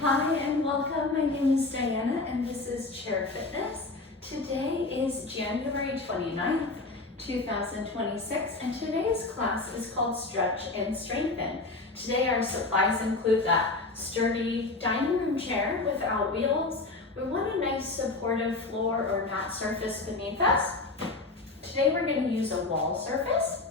Hi and welcome. My name is Diana and this is Chair Fitness. Today is January 29th, 2026 and today's class is called Stretch and Strengthen. Today our supplies include that sturdy dining room chair without wheels. We want a nice supportive floor or mat surface beneath us. Today we're going to use a wall surface,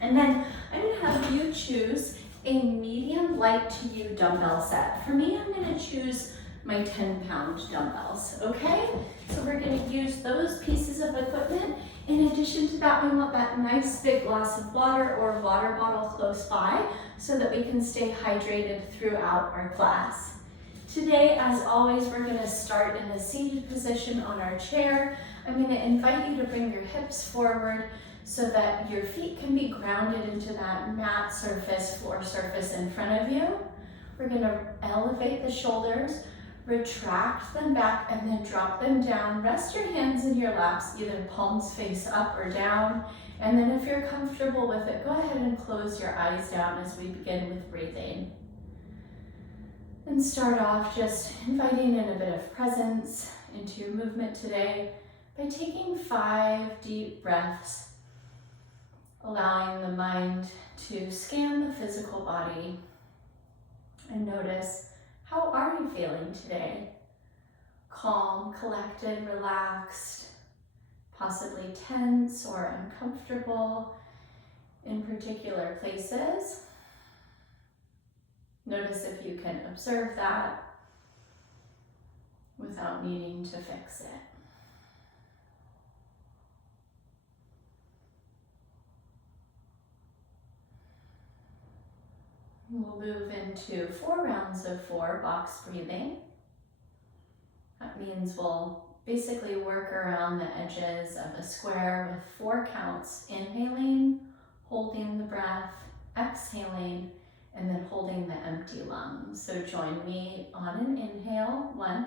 and then I'm going to have you choose a medium light to you dumbbell set. For me, I'm going to choose my 10-pound dumbbells, okay? So we're going to use those pieces of equipment. In addition to that, we want that nice big glass of water or water bottle close by so that we can stay hydrated throughout our class. Today, as always, we're going to start in a seated position on our chair. I'm going to invite you to bring your hips forward so that your feet can be grounded into that mat surface, floor surface in front of you. We're going to elevate the shoulders, retract them back, and then drop them down. Rest your hands in your laps, either palms face up or down. And then if you're comfortable with it, go ahead and close your eyes down as we begin with breathing. And start off just inviting in a bit of presence into your movement today by taking 5 deep breaths, allowing the mind to scan the physical body and notice, how are you feeling today? Calm, collected, relaxed, possibly tense or uncomfortable in particular places. Notice if you can observe that without needing to fix it. We'll move into 4 rounds of 4 box breathing. That means we'll basically work around the edges of a square with 4 counts, inhaling, holding the breath, exhaling, and then holding the empty lungs. So join me on an inhale. 1,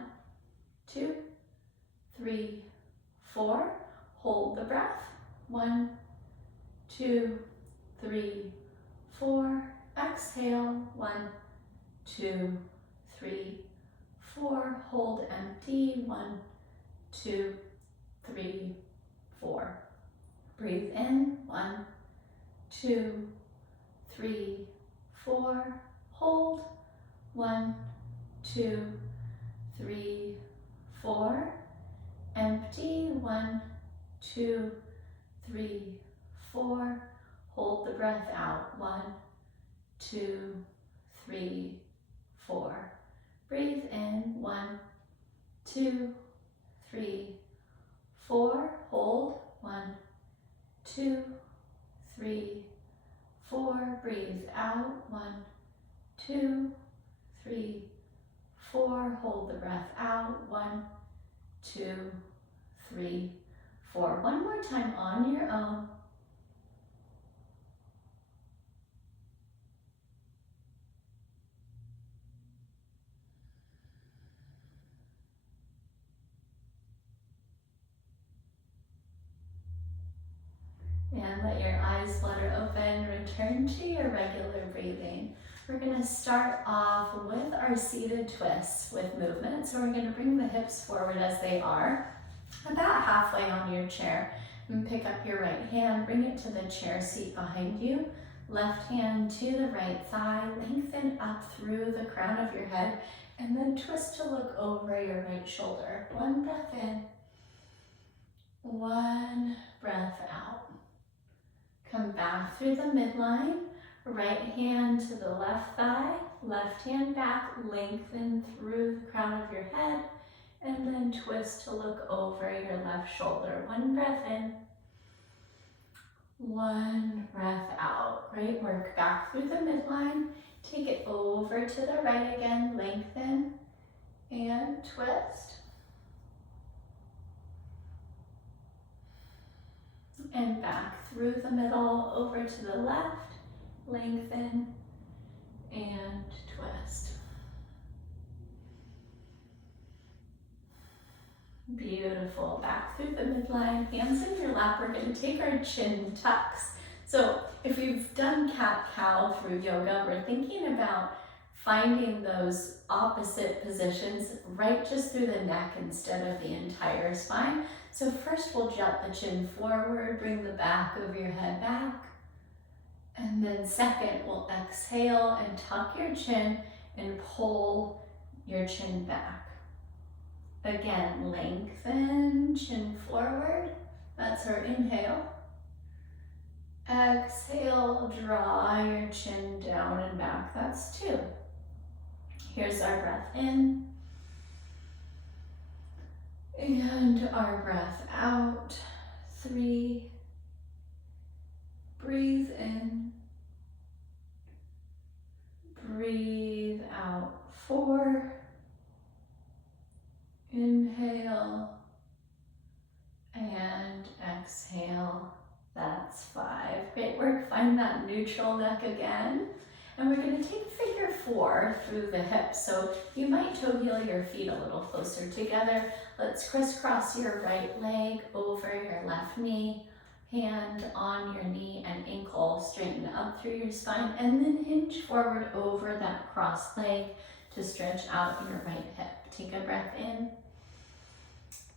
2, 3, 4. Hold the breath. 1, 2, 3, 4. Exhale. 1, 2, 3, 4. Hold empty. 1, 2, 3, 4. Breathe in. 1, 2, 3, 4. Hold. 1, 2, 3, 4. Empty. 1, 2, 3, 4. Hold the breath out. 1, 2, 3, 4. Breathe in. 1, 2, 3, 4. Hold. 1, 2, 3, 4. Breathe out. 1, 2, 3, 4. Hold the breath out. 1, 2, 3, 4. One more time on your own. And let your eyes flutter open. Return to your regular breathing. We're going to start off with our seated twists with movement. So we're going to bring the hips forward as they are, about halfway on your chair. And pick up your right hand, bring it to the chair seat behind you. Left hand to the right thigh, lengthen up through the crown of your head, and then twist to look over your right shoulder. 1 breath in, 1 breath out. Come back through the midline, right hand to the left thigh, left hand back, lengthen through the crown of your head, and then twist to look over your left shoulder. 1 breath in, 1 breath out. Great work. Back through the midline, take it over to the right again, lengthen and twist. And back through the middle, over to the left, lengthen and twist. Beautiful. Back through the midline, hands in your lap. We're going to take our chin tucks. So if you've done cat-cow through yoga, we're thinking about finding those opposite positions right just through the neck instead of the entire spine. So first we'll jet the chin forward, bring the back of your head back. And then second, we'll exhale and tuck your chin and pull your chin back. Again, lengthen, chin forward. That's our inhale. Exhale, draw your chin down and back. That's 2. Here's our breath in. And our breath out. 3. Breathe in. Breathe out. 4. Inhale. And exhale. That's 5. Great work. Find that neutral neck again. And we're going to take figure 4 through the hips. So you might toe heel your feet a little closer together. Let's crisscross your right leg over your left knee, hand on your knee and ankle, straighten up through your spine, and then hinge forward over that crossed leg to stretch out your right hip. Take a breath in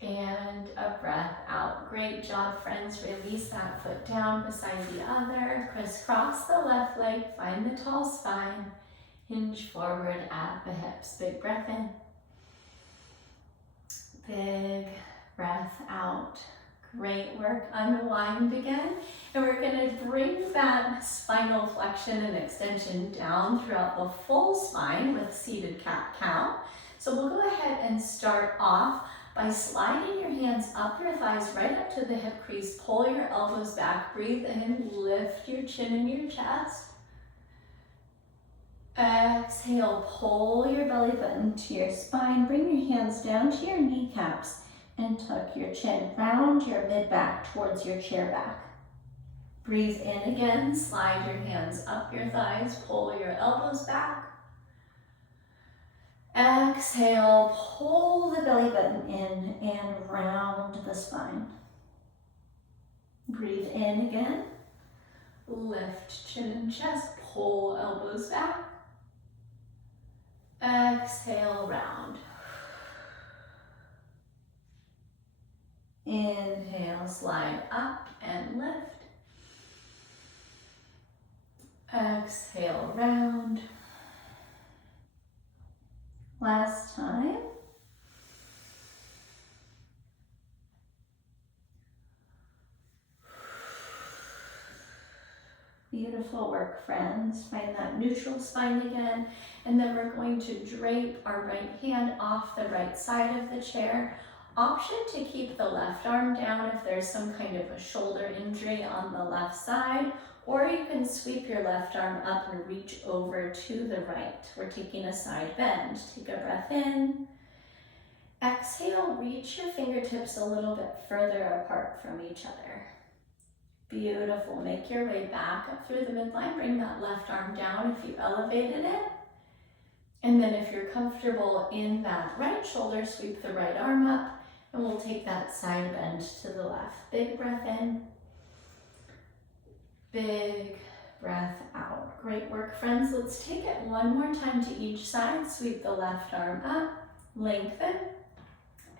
and a breath out. Great job, friends. Release that foot down beside the other. Crisscross the left leg, find the tall spine, hinge forward at the hips. Big breath in. Big breath out. Great work. Unwind again. And we're going to bring that spinal flexion and extension down throughout the full spine with seated cat-cow. So we'll go ahead and start off by sliding your hands up your thighs right up to the hip crease. Pull your elbows back. Breathe in. Lift your chin and your chest. Exhale. Pull your belly button to your spine. Bring your hands down to your kneecaps and tuck your chin. Round your mid-back towards your chair back. Breathe in again. Slide your hands up your thighs. Pull your elbows back. Exhale, pull the belly button in and round the spine. Breathe in again. Lift chin and chest, pull elbows back. Exhale, round. Inhale, slide up and lift. Exhale, round. Last time. Beautiful work, friends. Find that neutral spine again. And then we're going to drape our right hand off the right side of the chair. Option to keep the left arm down if there's some kind of a shoulder injury on the left side. Or you can sweep your left arm up and reach over to the right. We're taking a side bend. Take a breath in. Exhale, reach your fingertips a little bit further apart from each other. Beautiful. Make your way back up through the midline. Bring that left arm down if you elevated it. And then if you're comfortable in that right shoulder, sweep the right arm up. And we'll take that side bend to the left. Big breath in. Big breath out. Great work, friends. Let's take it one more time to each side. Sweep the left arm up, lengthen.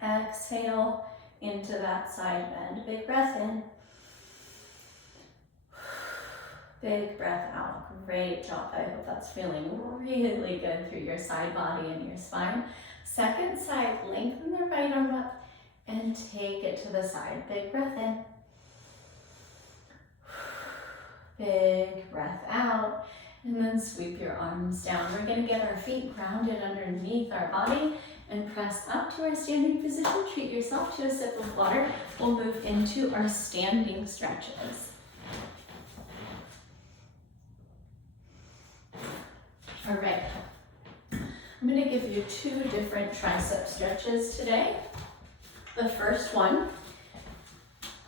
Exhale into that side bend. Big breath in. Big breath out. Great job. I hope that's feeling really good through your side body and your spine. Second side, lengthen the right arm up and take it to the side. Big breath in. Big breath out, and then sweep your arms down. We're going to get our feet grounded underneath our body and press up to our standing position. Treat yourself to a sip of water. We'll move into our standing stretches. All right, I'm going to give you 2 different tricep stretches today. The first one,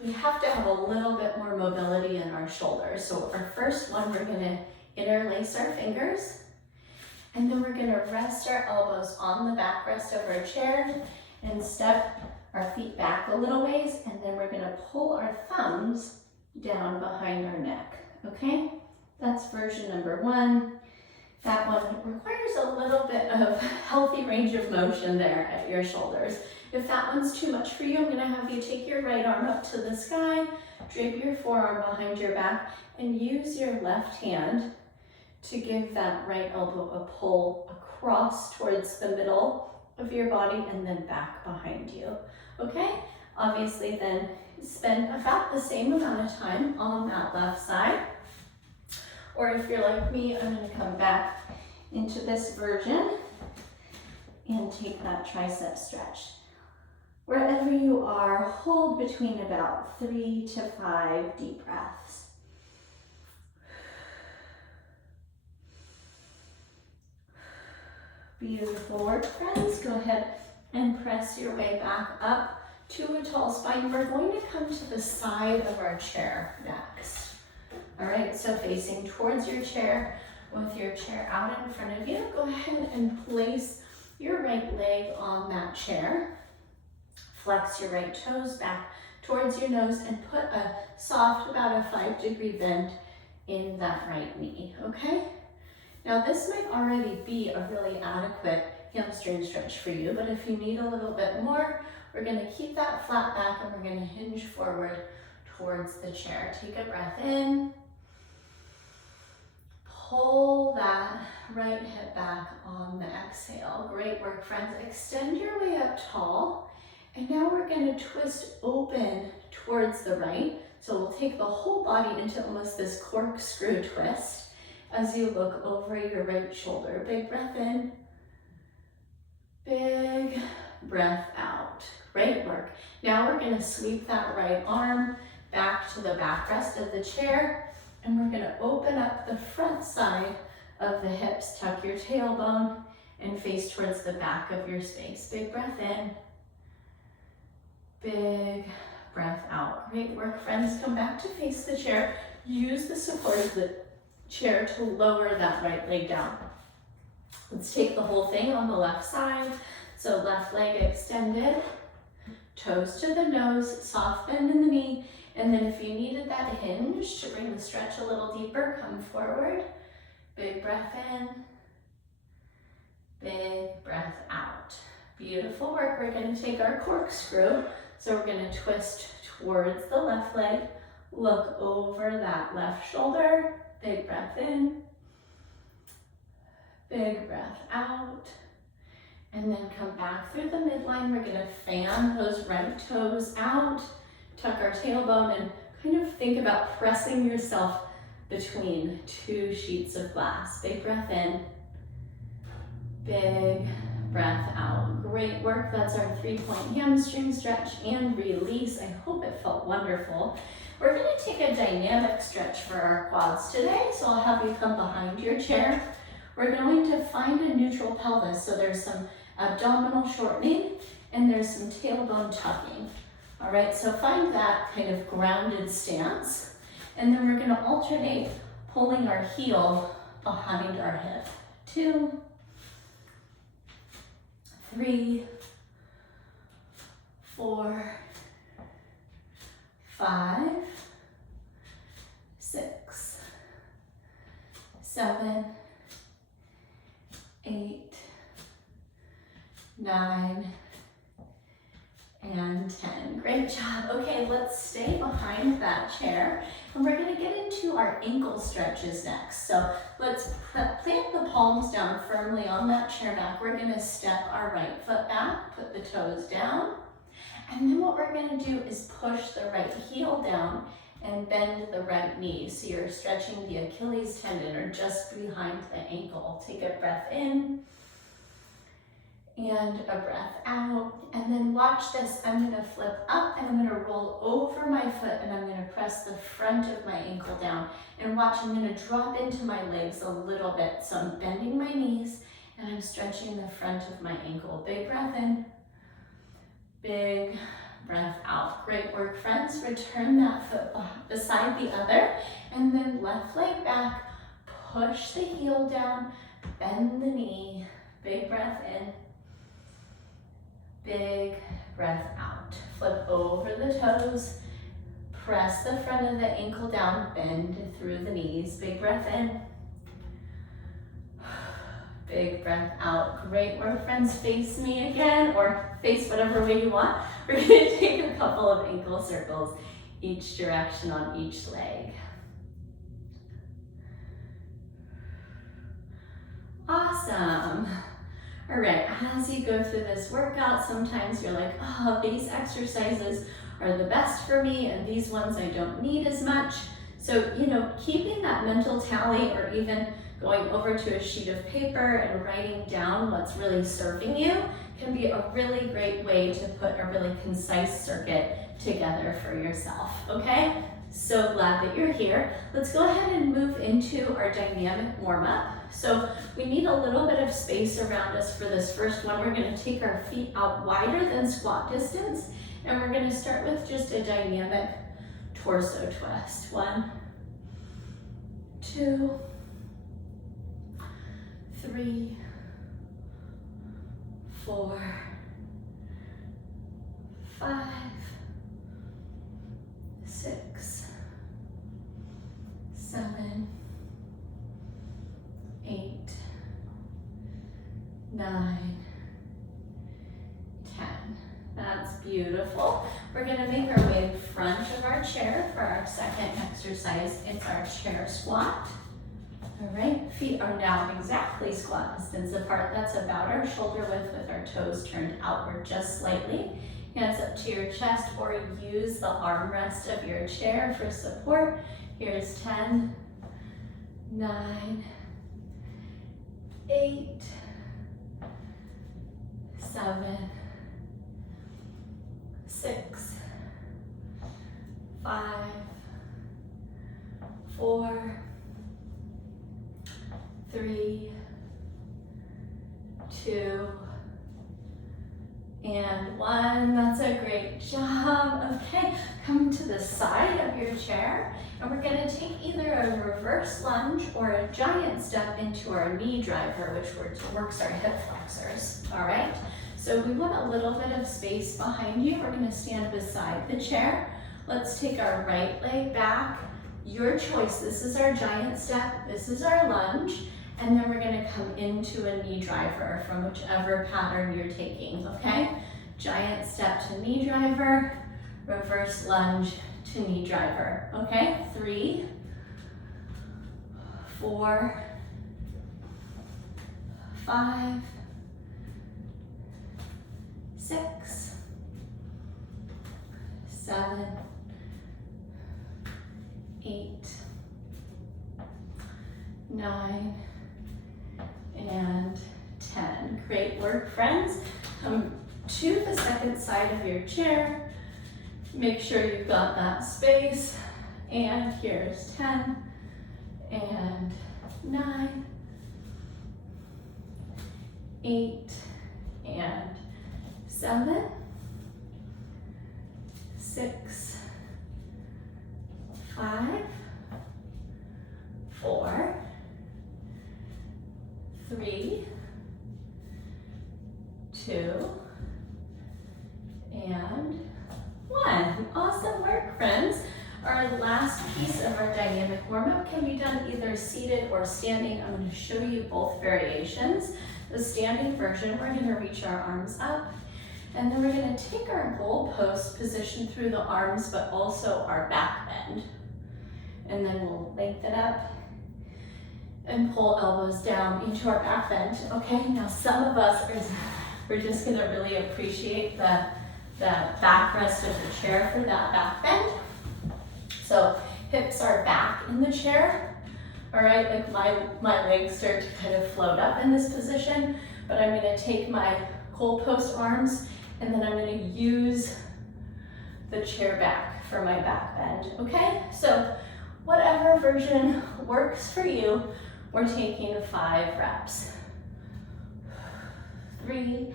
we have to have a little bit more mobility in our shoulders. So our first one, we're gonna interlace our fingers, and then we're gonna rest our elbows on the backrest of our chair and step our feet back a little ways, and then we're gonna pull our thumbs down behind our neck, okay? That's version number 1. That one requires a little bit of healthy range of motion there at your shoulders. If that one's too much for you, I'm gonna have you take your right arm up to the sky, drape your forearm behind your back, and use your left hand to give that right elbow a pull across towards the middle of your body and then back behind you, okay? Obviously then spend about the same amount of time on that left side. Or if you're like me, I'm gonna come back into this version and take that tricep stretch. Wherever you are, hold between about 3 to 5 deep breaths. Beautiful work, friends. Go ahead and press your way back up to a tall spine. We're going to come to the side of our chair next. All right, so facing towards your chair with your chair out in front of you, go ahead and place your right leg on that chair. Flex your right toes back towards your nose and put a soft, about a 5-degree bend in that right knee, okay? Now this might already be a really adequate hamstring stretch for you, but if you need a little bit more, we're gonna keep that flat back and we're gonna hinge forward towards the chair. Take a breath in. Pull that right hip back on the exhale. Great work, friends. Extend your way up tall. And now we're gonna twist open towards the right. So we'll take the whole body into almost this corkscrew twist as you look over your right shoulder. Big breath in. Big breath out. Great work. Now we're gonna sweep that right arm back to the backrest of the chair. And we're gonna open up the front side of the hips, tuck your tailbone, and face towards the back of your space. Big breath in, big breath out. Great work, friends. Come back to face the chair. Use the support of the chair to lower that right leg down. Let's take the whole thing on the left side. So left leg extended, toes to the nose, soft bend in the knee. And then if you needed that hinge to bring the stretch a little deeper, come forward. Big breath in, big breath out. Beautiful work. We're going to take our corkscrew. So we're going to twist towards the left leg, look over that left shoulder, big breath in, big breath out. And then come back through the midline. We're going to fan those right toes out. Tuck our tailbone and kind of think about pressing yourself between two sheets of glass. Big breath in, big breath out. Great work. That's our 3-point hamstring stretch and release. I hope it felt wonderful. We're going to take a dynamic stretch for our quads today. So I'll have you come behind your chair. We're going to find a neutral pelvis. So there's some abdominal shortening and there's some tailbone tucking. All right, so find that kind of grounded stance. And then we're gonna alternate pulling our heel behind our hip. 2, 3, 4, 5, 6, 7, 8, 9, and 10. Great job. Okay, let's stay behind that chair and we're going to get into our ankle stretches next. So let's plant the palms down firmly on that chair back. We're going to step our right foot back, put the toes down, and then what we're going to do is push the right heel down and bend the right knee. So you're stretching the Achilles tendon or just behind the ankle. Take a breath in and a breath out, and then watch this. I'm going to flip up and I'm going to roll over my foot and I'm going to press the front of my ankle down, and watch, I'm going to drop into my legs a little bit. So I'm bending my knees and I'm stretching the front of my ankle. Big breath in, big breath out. Great work, friends. Return that foot beside the other, and then left leg back, push the heel down, bend the knee, big breath in, big breath out. Flip over the toes, press the front of the ankle down, bend through the knees. Big breath in, Big breath out. Great work, friends. Face me again, or face whatever way you want. We're gonna take a couple of ankle circles each direction on each leg. Awesome. All right, as you go through this workout, sometimes you're like, oh, these exercises are the best for me and these ones I don't need as much. So, keeping that mental tally or even going over to a sheet of paper and writing down what's really serving you can be a really great way to put a really concise circuit together for yourself, okay? So glad that you're here. Let's go ahead and move into our dynamic warm-up. So we need a little bit of space around us for this first one. We're gonna take our feet out wider than squat distance, and we're gonna start with just a dynamic torso twist. 1, 2, 3, 4, 5, 6, 7, 8, 9, 10. That's beautiful. We're gonna make our way in front of our chair for our second exercise. It's our chair squat. All right, feet are now exactly squat distance apart. That's about our shoulder width with our toes turned outward just slightly. Hands up to your chest, or use the armrest of your chair for support. Here's 10, 9, 8, 7, 6, 5, 4, 3, 2, and 1. That's a great job. Okay, come to the side of your chair, and we're gonna take either a reverse lunge or a giant step into our knee driver, which works our hip flexors, all right? So we want a little bit of space behind you. We're gonna stand beside the chair. Let's take our right leg back. Your choice. This is our giant step. This is our lunge. And then we're gonna come into a knee driver from whichever pattern you're taking, okay? Giant step to knee driver, reverse lunge to knee driver, okay? 3, 4, 5, 6, 7, 8, 9, and 10. Great work, friends. Come to the second side of your chair. Make sure you've got that space. And here's 10 and 9, 8 and 7, 6, 5, 4, 3, 2, and 1. Awesome work, friends. Our last piece of our dynamic warm-up can be done either seated or standing. I'm going to show you both variations. The standing version, we're going to reach our arms up, and then we're going to take our goal post position through the arms, but also our back bend. And then we'll lengthen up and pull elbows down into our back bend. Okay, now some of us we're just gonna really appreciate the backrest of the chair for that back bend. So hips are back in the chair. All right, like my legs start to kind of float up in this position, but I'm gonna take my goalpost arms and then I'm gonna use the chair back for my back bend, okay? So whatever version works for you, we're taking 5 reps. 3,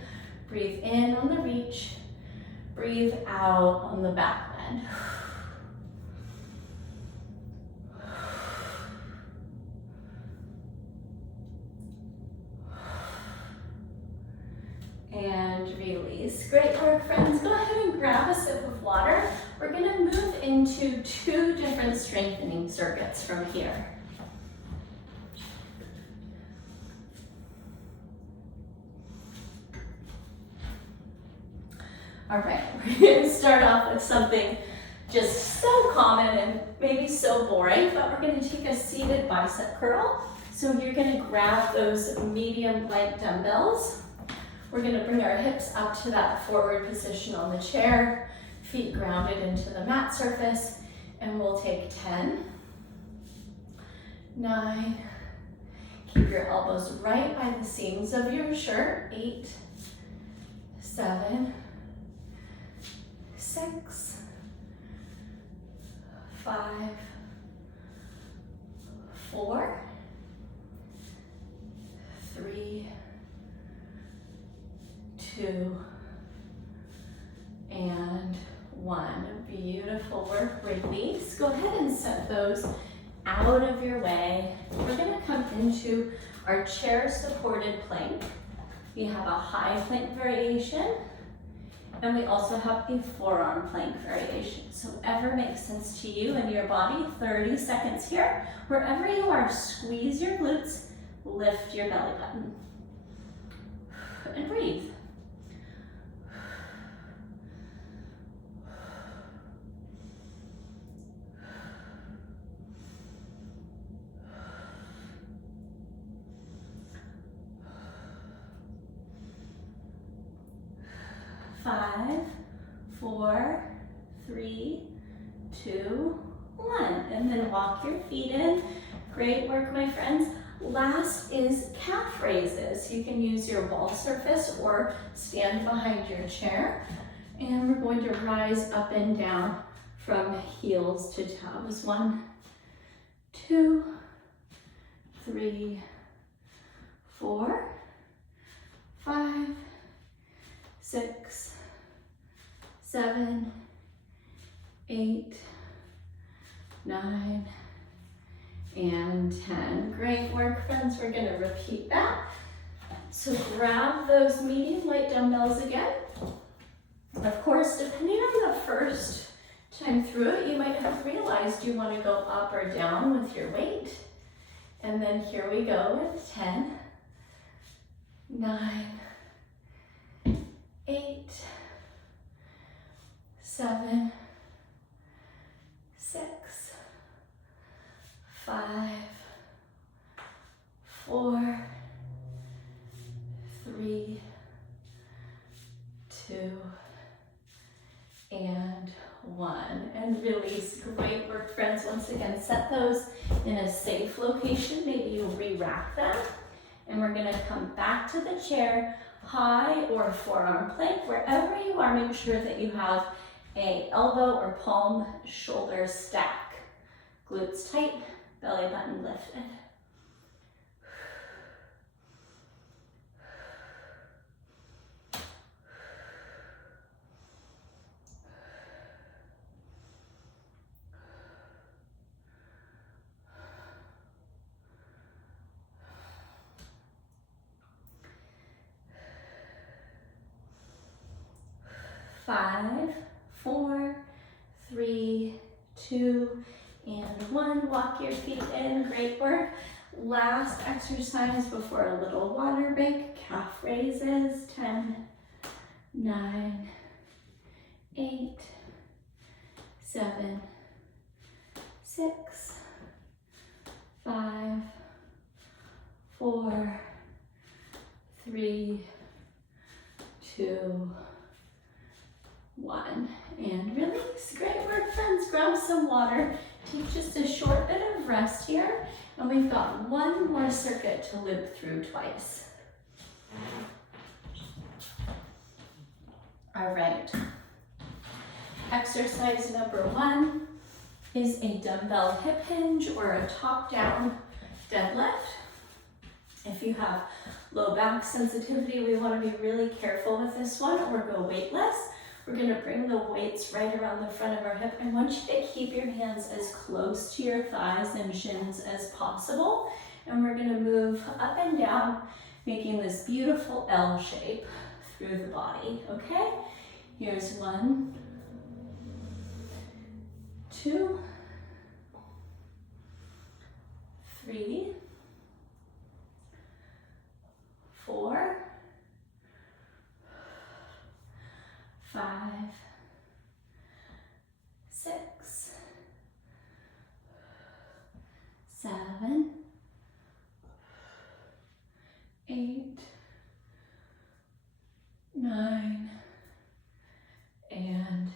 breathe in on the reach, breathe out on the back bend. And release. Great work, friends. Go ahead and grab a sip of water. We're gonna move into 2 different strengthening circuits from here. All right, we're gonna start off with something just so common and maybe so boring, but we're gonna take a seated bicep curl. So you're gonna grab those medium light dumbbells. We're gonna bring our hips up to that forward position on the chair, feet grounded into the mat surface, and we'll take 10, 9, keep your elbows right by the seams of your shirt, 8, 7, 6, 5, 4, 3, 2, and 1. Beautiful work. Release. Go ahead and set those out of your way. We're going to come into our chair supported plank. We have a high plank variation, and we also have a forearm plank variation. So whatever makes sense to you and your body. 30 seconds here. Wherever you are, squeeze your glutes, lift your belly button, and breathe. Five, 4, 3, 2, 1. And then walk your feet in. Great work, my friends. Last is calf raises. You can use your wall surface or stand behind your chair. And we're going to rise up and down from heels to toes. 1, 2, 3, 4, 5, 6, 7, 8, 9, and 10. Great work, friends. We're gonna repeat that. So grab those medium light dumbbells again. Of course, depending on the first time through it, you might have realized you wanna go up or down with your weight. And then here we go with 10, 9, 8, 7, 6, 5, 4, 3, 2, and 1. And release. Great work, friends. Once again, set those in a safe location. Maybe you'll re-rack them. And we're gonna come back to the chair, high or forearm plank. Wherever you are, make sure that you have a elbow or palm shoulder stack. Glutes tight, belly button lifted. Five, 4, 3, 2, and 1. Walk your feet in. Great work. Last exercise before a little water break. Calf raises. 10, 9, 8, 7, 6, 5, 4, 3, 2, 1, and release. Great work, friends. Grab some water. Take just a short bit of rest here, and we've got one more circuit to loop through twice. All right. Exercise number 1 is a dumbbell hip hinge or a top-down deadlift. If you have low back sensitivity, we want to be really careful with this one, or go weightless. We're going to bring the weights right around the front of our hip. I want you to keep your hands as close to your thighs and shins as possible. And we're going to move up and down, making this beautiful L shape through the body, okay? Here's 1, 2, 3, 4, 5, 6, 7, 8, 9, and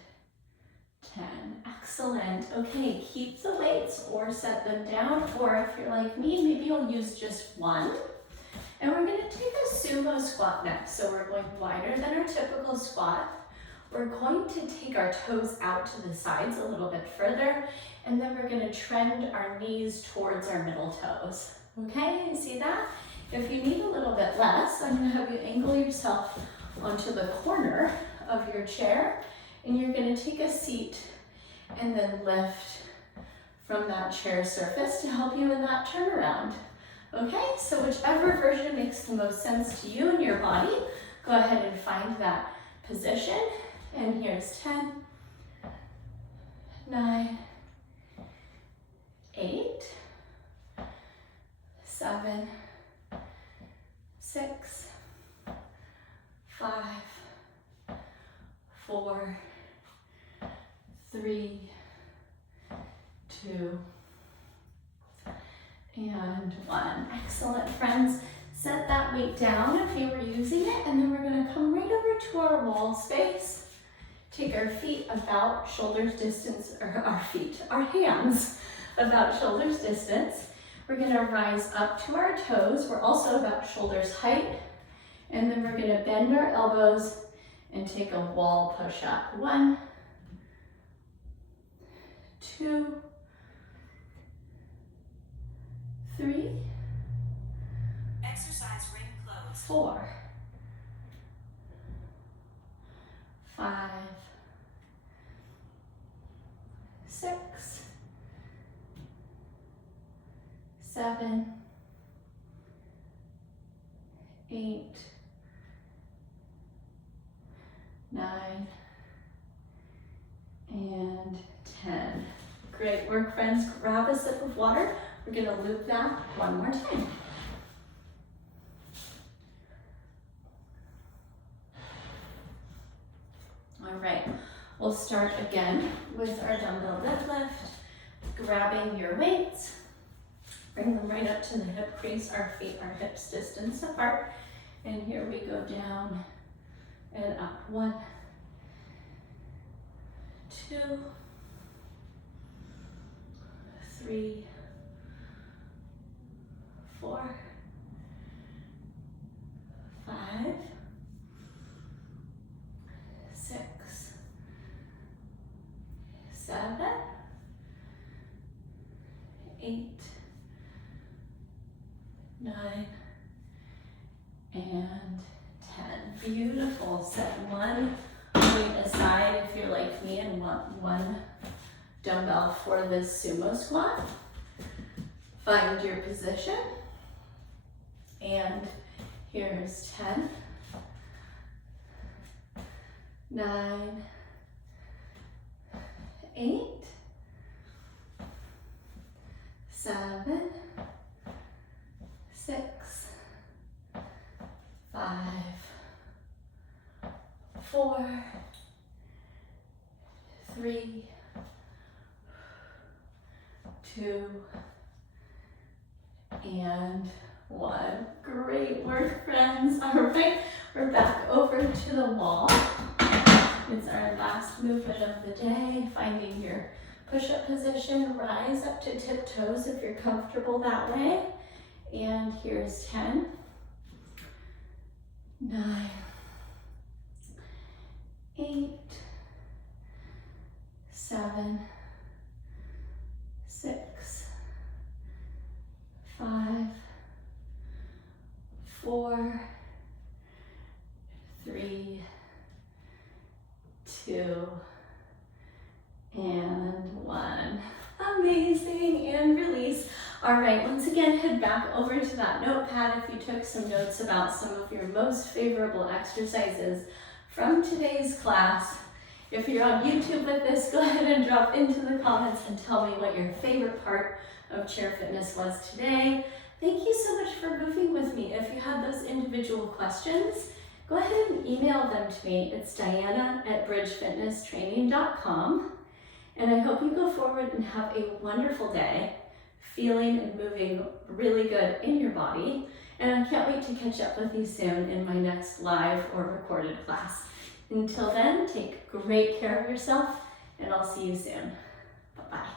10. Excellent. Okay, keep the weights or set them down, or if you're like me, maybe you'll use just one. And we're going to take a sumo squat next. So we're going wider than our typical squat. We're going to take our toes out to the sides a little bit further, and then we're going to trend our knees towards our middle toes. Okay, you see that? If you need a little bit less, I'm going to have you angle yourself onto the corner of your chair, and you're going to take a seat and then lift from that chair surface to help you in that turnaround. Okay, so whichever version makes the most sense to you and your body, go ahead and find that position. And here's 10, 9, 8, 7, 6, 5, 4, 3, 2, and 1. Excellent, friends. Set that weight down if you were using it, and then we're going to come right over to our wall space. Take our feet about shoulders distance, or our hands about shoulders distance. We're going to rise up to our toes. We're also about shoulders height. And then we're going to bend our elbows and take a wall push-up. 1, 2, 3, exercise ring closed. 4, 5, 6, 7, 8, 9, and 10. Great work, friends. Grab a sip of water. We're going to loop that one more time. All right, we'll start again with our dumbbell deadlift. Grabbing your weights, bring them right up to the hip crease. Our feet are hips distance apart. And here we go down and up. 1, 2, 3, 4, 5, 6, 7, 8, 9, and 10. Beautiful. Set one weight aside if you're like me and want one dumbbell for this sumo squat. Find your position. And here's 10, 9, 8, 7, 6, 5, 4, 3, 2, and 1. Great work, friends. All right, we're back over to the wall. It's our last movement of the day. Finding your push-up position. Rise up to tiptoes if you're comfortable that way. And here's 10, 9, 8, 7, 6, 5, 4, 3, 2, and 1. Amazing, and release. All right, once again, head back over to that notepad if you took some notes about some of your most favorable exercises from today's class. If you're on YouTube with this, go ahead and drop into the comments and tell me what your favorite part of chair fitness was today. Thank you so much for moving with me. If you had those individual questions go ahead and email them to me. It's diana@bridgefitnesstraining.com. And I hope you go forward and have a wonderful day, feeling and moving really good in your body. And I can't wait to catch up with you soon in my next live or recorded class. Until then, take great care of yourself, and I'll see you soon. Bye-bye.